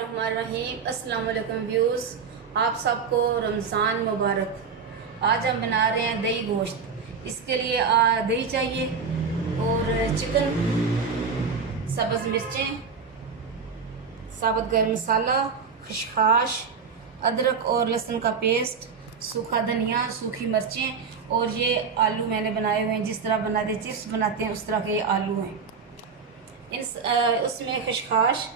बिस्मिल्लाहिर्रहमानिर्रहीम। अस्सलाम वालेकुम व्यूज़, आप सबको रमज़ान मुबारक। आज हम बना रहे हैं दही गोश्त। इसके लिए दही चाहिए और चिकन, सब्ज़ मिर्चें, साबुत गर्म मसाला, खशखाश, अदरक और लहसुन का पेस्ट, सूखा धनिया, सूखी मिर्चें और ये आलू मैंने बनाए हुए हैं। जिस तरह बनाते चिप्स बनाते हैं उस तरह के ये आलू हैं। उसमें खशखाश,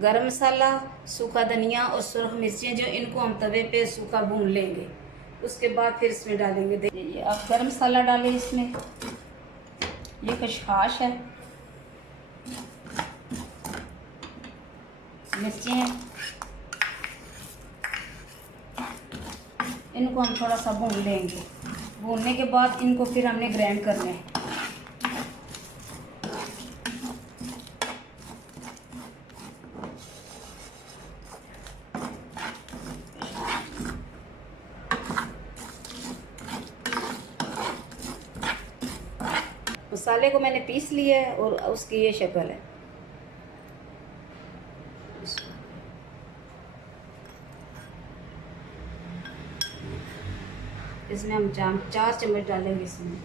गरम मसाला, सूखा धनिया और सुरख मिर्चें जो इनको हम तवे पे सूखा भून लेंगे। उसके बाद फिर इसमें डालेंगे। देखिए आप गरम मसाला डालें इसमें, ये खशखाश है, मिर्चें, इनको हम थोड़ा सा भून लेंगे। भूनने के बाद इनको फिर हमने ग्राइंड करना है। मसाले को मैंने पीस लिया है और उसकी ये शक्ल है। इसमें हम 4 चम्मच डालेंगे इसमें।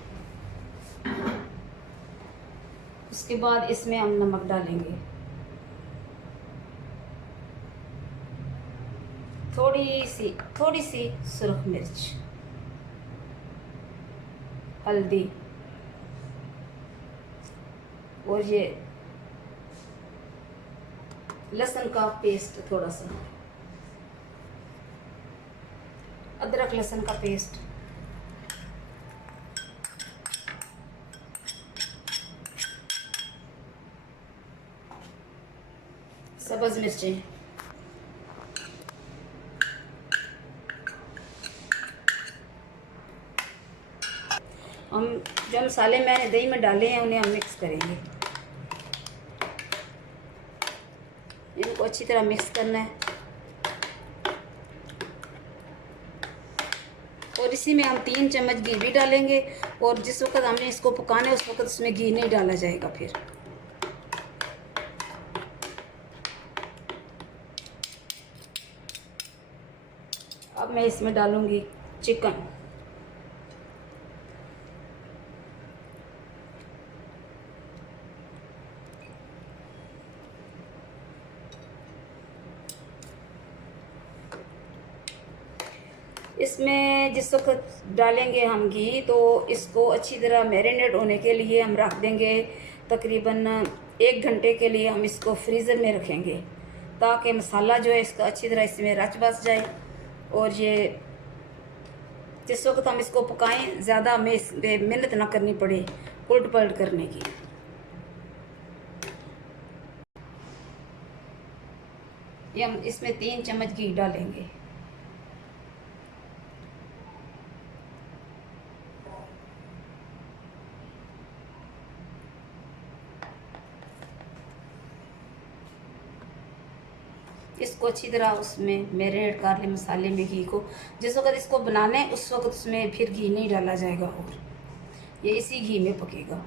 उसके बाद इसमें हम नमक डालेंगे, थोड़ी सी सुरख मिर्च, हल्दी और ये लहसुन का पेस्ट, थोड़ा सा अदरक लहसुन का पेस्ट, सब्ज़ मिर्चें, हम जो मसाले मैंने दही में डाले हैं उन्हें हम मिक्स करेंगे। इनको अच्छी तरह मिक्स करना है और इसी में हम 3 चम्मच घी भी डालेंगे। और जिस वक्त हमने इसको पकाना है उस वक्त उसमें घी नहीं डाला जाएगा। फिर अब मैं इसमें डालूंगी चिकन। इसमें जिस वक्त डालेंगे हम घी तो इसको अच्छी तरह मैरिनेट होने के लिए हम रख देंगे। तकरीबन 1 घंटे के लिए हम इसको फ्रीज़र में रखेंगे ताकि मसाला जो है इसका अच्छी तरह इसमें रच बस जाए। और ये जिस वक्त हम इसको पकाएं ज़्यादा हमें इस पर मेहनत ना करनी पड़े उलट पलट करने की। ये हम इसमें 3 चम्मच घी डालेंगे। इसको अच्छी तरह उसमें मैरिनेट कर ले मसाले में घी को। जिस वक्त इसको बनाना है उस वक्त उसमें फिर घी नहीं डाला जाएगा और ये इसी घी में पकेगा।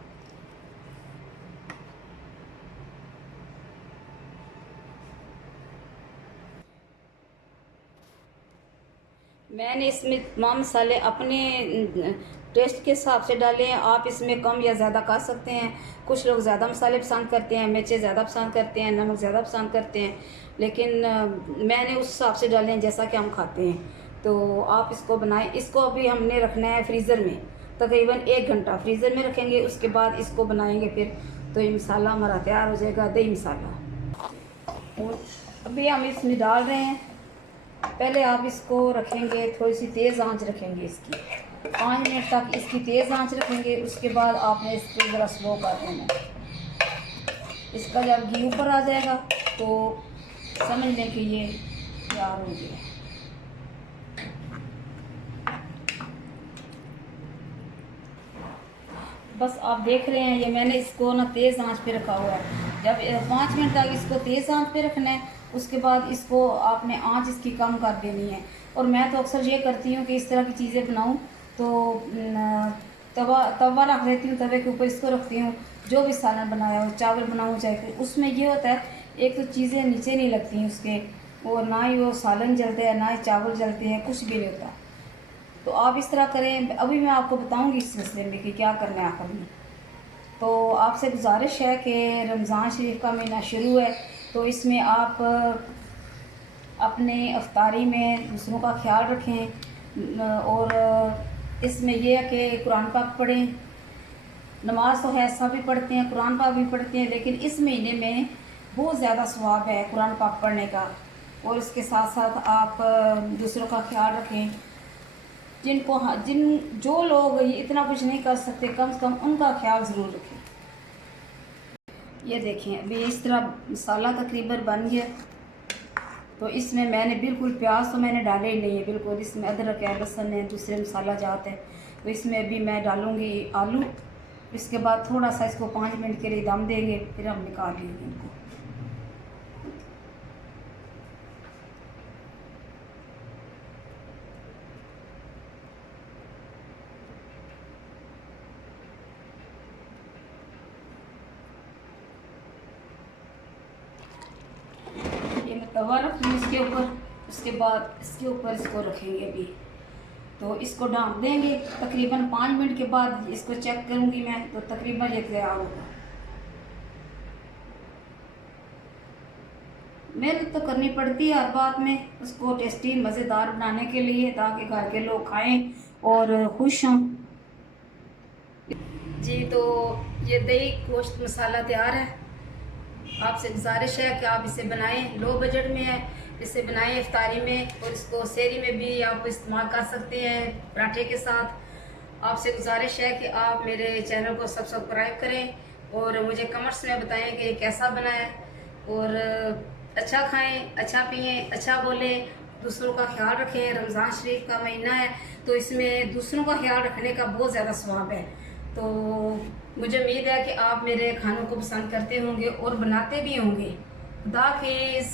मैंने इसमें तमाम मसाले अपने टेस्ट के हिसाब से डाले हैं। आप इसमें कम या ज़्यादा कर सकते हैं। कुछ लोग ज़्यादा मसाले पसंद करते हैं, मिर्चें ज़्यादा पसंद करते हैं, नमक ज़्यादा पसंद करते हैं, लेकिन मैंने उस हिसाब से डाले हैं जैसा कि हम खाते हैं। तो आप इसको बनाएं। इसको अभी हमने रखना है फ्रीज़र में, तकरीबन 1 घंटा फ्रीज़र में रखेंगे। उसके बाद इसको बनाएंगे फिर तो ये मसाला हमारा तैयार हो जाएगा, दही मसाला। और अभी हम इसमें डाल रहे हैं। पहले आप इसको रखेंगे, थोड़ी सी तेज़ आंच रखेंगे इसकी, 5 मिनट तक इसकी तेज़ आंच रखेंगे। उसके बाद आपने इसको ज़रा स्लो कर देना। इसका जब घी ऊपर आ जाएगा तो समझ लें कि ये तैयार हो गया। बस आप देख रहे हैं, ये मैंने इसको ना तेज़ आंच पे रखा हुआ है। जब 5 मिनट तक इसको तेज़ आंच पे रखना है, उसके बाद इसको आपने आंच इसकी कम कर देनी है। और मैं तो अक्सर ये करती हूँ कि इस तरह की चीज़ें बनाऊँ तो तवा रख देती हूँ, तवे के ऊपर इसको रखती हूँ। जो भी सालन बनाया हो, चावल बनाऊँ चाहे, फिर उसमें ये होता है एक तो चीज़ें नीचे नहीं लगती हैं उसके, और ना ही वो सालन जलते हैं, ना ही चावल जलते हैं, कुछ भी नहीं होता। तो आप इस तरह करें। अभी मैं आपको बताऊंगी इस मसले में कि क्या करना है आखिर में। तो आपसे गुजारिश है कि रमज़ान शरीफ का महीना शुरू है, तो इसमें आप अपने अफ्तारी में दूसरों का ख्याल रखें, और इसमें यह है कि कुरान पाक पढ़ें। नमाज तो है, सभी पढ़ते हैं, कुरान पाक भी पढ़ते हैं, लेकिन इस महीने में बहुत ज़्यादा सवाब है कुरान पाक पढ़ने का। और इसके साथ साथ आप दूसरों का ख्याल रखें। जो लोग इतना कुछ नहीं कर सकते, कम से कम उनका ख्याल ज़रूर रखें। ये देखें, अभी इस तरह मसाला तकरीबन बन गया। तो इसमें मैंने बिल्कुल प्याज तो मैंने डाले ही नहीं है बिल्कुल। इसमें अदरक है, लहसुन है, दूसरे मसाला जाते हैं। तो इसमें अभी मैं डालूँगी आलू। इसके बाद थोड़ा सा इसको 5 मिनट के लिए दम देंगे, फिर हम निकाल लेंगे इनको। ये मैं तवा रख लूँ इसके ऊपर, उसके बाद इसके ऊपर इसको रखेंगे अभी। तो इसको ढाँप देंगे। तकरीबन 5 मिनट के बाद इसको चेक करूँगी मैं, तो तकरीबन ये तैयार होगा। मेहनत तो करनी पड़ती है हर बात में, उसको टेस्टी मज़ेदार बनाने के लिए, ताकि घर के लोग खाएं और खुश हों। जी, तो ये दही गोश्त मसाला तैयार है। आपसे गुजारिश है कि आप इसे बनाएं, लो बजट में है, इसे बनाएं इफ्तारी में, और इसको सहरी में भी आप इस्तेमाल कर सकते हैं पराठे के साथ। आपसे गुजारिश है कि आप मेरे चैनल को सब्सक्राइब करें और मुझे कमेंट्स में बताएं कि कैसा बना है। और अच्छा खाएं, अच्छा पिएं, अच्छा बोलें, दूसरों का ख्याल रखें। रमज़ान शरीफ का महीना है, तो इसमें दूसरों का ख्याल रखने का बहुत ज़्यादा सवाब है। तो मुझे उम्मीद है कि आप मेरे खानों को पसंद करते होंगे और बनाते भी होंगे। खुदा हाफिज़।